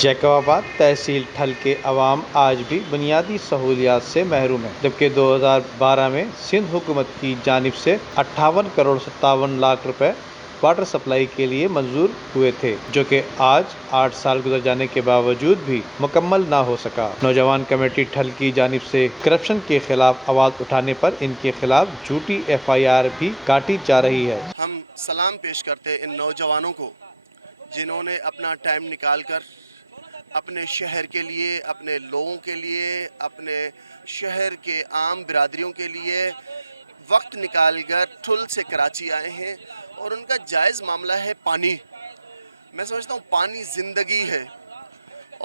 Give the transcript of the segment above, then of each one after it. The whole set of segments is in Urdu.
جیکب تحصیل ٹھل کے عوام آج بھی بنیادی سہولیات سے محروم ہے، جبکہ 2012 میں سندھ حکومت کی جانب سے 58 کروڑ 57 لاکھ روپے واٹر سپلائی کے لیے منظور ہوئے تھے، جو کہ آج 8 سال گزر جانے کے باوجود بھی مکمل نہ ہو سکا۔ نوجوان کمیٹی ٹھل کی جانب سے کرپشن کے خلاف آواز اٹھانے پر ان کے خلاف جھوٹی FIR بھی کاٹی جا رہی ہے۔ ہم سلام پیش کرتے ان نوجوانوں کو جنہوں نے اپنا ٹائم نکال کر اپنے شہر کے لیے، اپنے لوگوں کے لیے، اپنے شہر کے عام برادریوں کے لیے وقت نکال کر ٹھل سے کراچی آئے ہیں، اور ان کا جائز معاملہ ہے پانی۔ میں سمجھتا ہوں پانی زندگی ہے،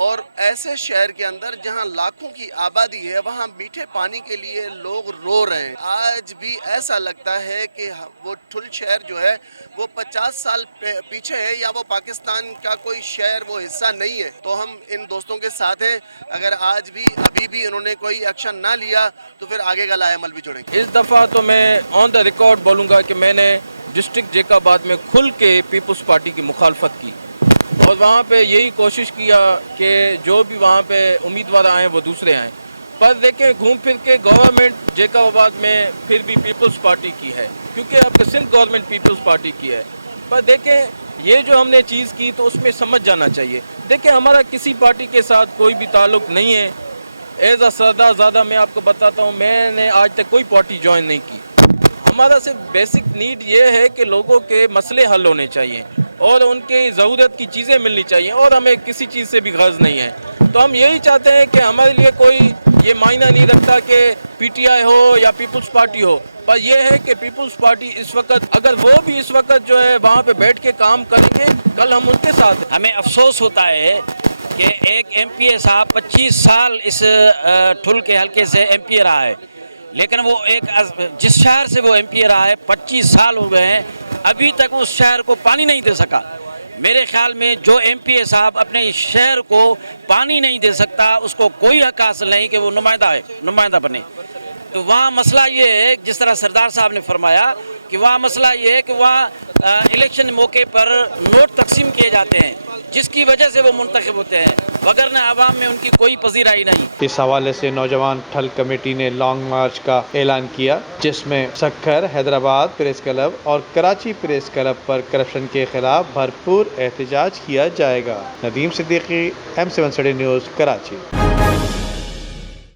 اور ایسے شہر کے اندر جہاں لاکھوں کی آبادی ہے وہاں میٹھے پانی کے لیے لوگ رو رہے ہیں۔ آج بھی ایسا لگتا ہے کہ وہ ٹھل شہر جو ہے وہ 50 سال پیچھے ہے، یا وہ پاکستان کا کوئی شہر وہ حصہ نہیں ہے۔ تو ہم ان دوستوں کے ساتھ ہیں، اگر آج بھی ابھی بھی انہوں نے کوئی ایکشن نہ لیا تو پھر آگے کا لائحہ عمل بھی جوڑیں گے۔ اس دفعہ تو میں آن دا ریکارڈ بولوں گا کہ میں نے ڈسٹرکٹ جیکب میں کھل کے پیپلز پارٹی کی مخالفت کی، اور وہاں پہ یہی کوشش کیا کہ جو بھی وہاں پہ امیدوار آئیں وہ دوسرے آئیں، پر دیکھیں گھوم پھر کے گورنمنٹ جیکب میں پھر بھی پیپلز پارٹی کی ہے، کیونکہ اب سندھ گورنمنٹ پیپلز پارٹی کی ہے۔ پر دیکھیں یہ جو ہم نے چیز کی تو اس میں سمجھ جانا چاہیے۔ دیکھیں ہمارا کسی پارٹی کے ساتھ کوئی بھی تعلق نہیں ہے۔ ایز اے سردار زادہ میں آپ کو بتاتا ہوں، میں نے آج تک کوئی پارٹی جوائن نہیں کی۔ ہمارا صرف بیسک نیڈ یہ ہے کہ لوگوں کے مسئلے حل ہونے چاہیے اور ان کی ضرورت کی چیزیں ملنی چاہیے، اور ہمیں کسی چیز سے بھی غرض نہیں ہے۔ تو ہم یہی چاہتے ہیں کہ ہمارے لیے کوئی یہ معنی نہیں رکھتا کہ PTI ہو یا پیپلز پارٹی ہو، پر یہ ہے کہ پیپلز پارٹی اس وقت، اگر وہ بھی اس وقت جو ہے وہاں پہ بیٹھ کے کام کریں گے، کل ہم ان کے ساتھ ہیں۔ ہمیں افسوس ہوتا ہے کہ ایک MPA صاحب 25 سال اس ٹھل کے حلقے سے MPA رہا ہے، لیکن وہ جس شہر سے وہ MPA رہا ہے 25 سال ہو گئے ہیں، ابھی تک اس شہر کو پانی نہیں دے سکا۔ میرے خیال میں جو MPA صاحب اپنے شہر کو پانی نہیں دے سکتا، اس کو کوئی حق حاصل نہیں کہ وہ نمائندہ بنے۔ تو وہاں مسئلہ یہ ہے، جس طرح سردار صاحب نے فرمایا کہ وہاں مسئلہ یہ ہے کہ وہاں الیکشن موقع پر نوٹ تقسیم کیے جاتے ہیں، جس کی وجہ سے وہ منتخب ہوتے ہیں، وگرنہ عوام میں ان کی کوئی پذیرائی نہیں۔ اس حوالے سے نوجوان ٹھل کمیٹی نے لانگ مارچ کا اعلان کیا، جس میں سکھر، حیدرآباد پریس کلب اور کراچی پریس کلب پر کرپشن کے خلاف بھرپور احتجاج کیا جائے گا۔ Nadeem Siddiqui, M7 news, Karachi.